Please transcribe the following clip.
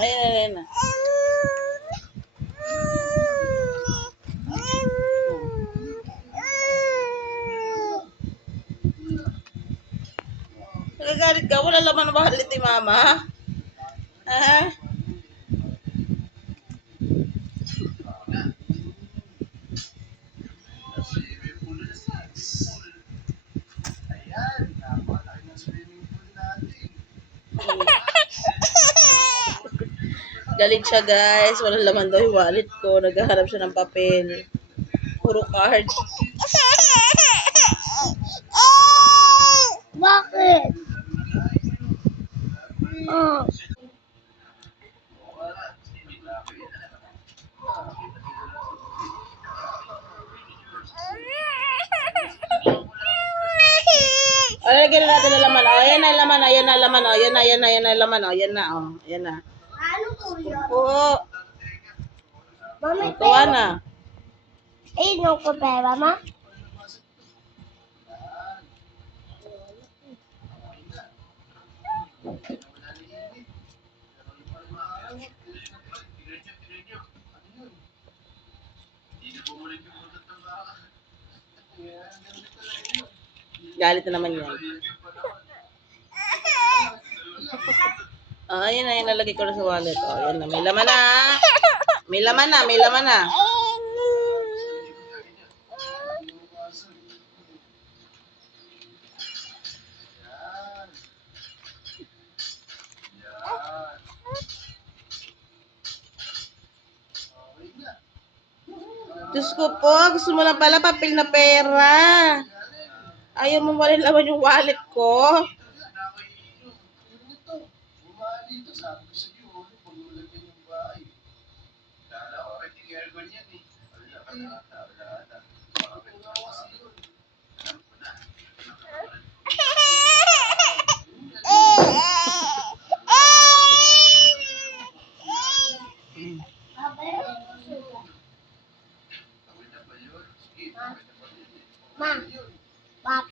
Ayan na. Nagagalit ka? Wala laman na bahalit ni mama? Ha? Galit siya guys. Walang laman daw yung wallet ko. Naghahanap siya ng papel. Puro card. Bakit? Oh. O, lagyan na natin ng laman. O, ayan na laman. Ayan na laman. O, ayan na, ayan na, ayan na laman. O, ayan na. O, ayan na. Ano po yun? Oo. Mami, Tuwa na. Inom ko pera, ma? Galit na naman yan. O, ayan na. Ilalagay ko na sa wallet. O, ayan na. May laman na. May laman na. May laman na. Diyos ko po, gusto mo lang pala papel na pera. Ayaw mo wala laman yung wallet ko.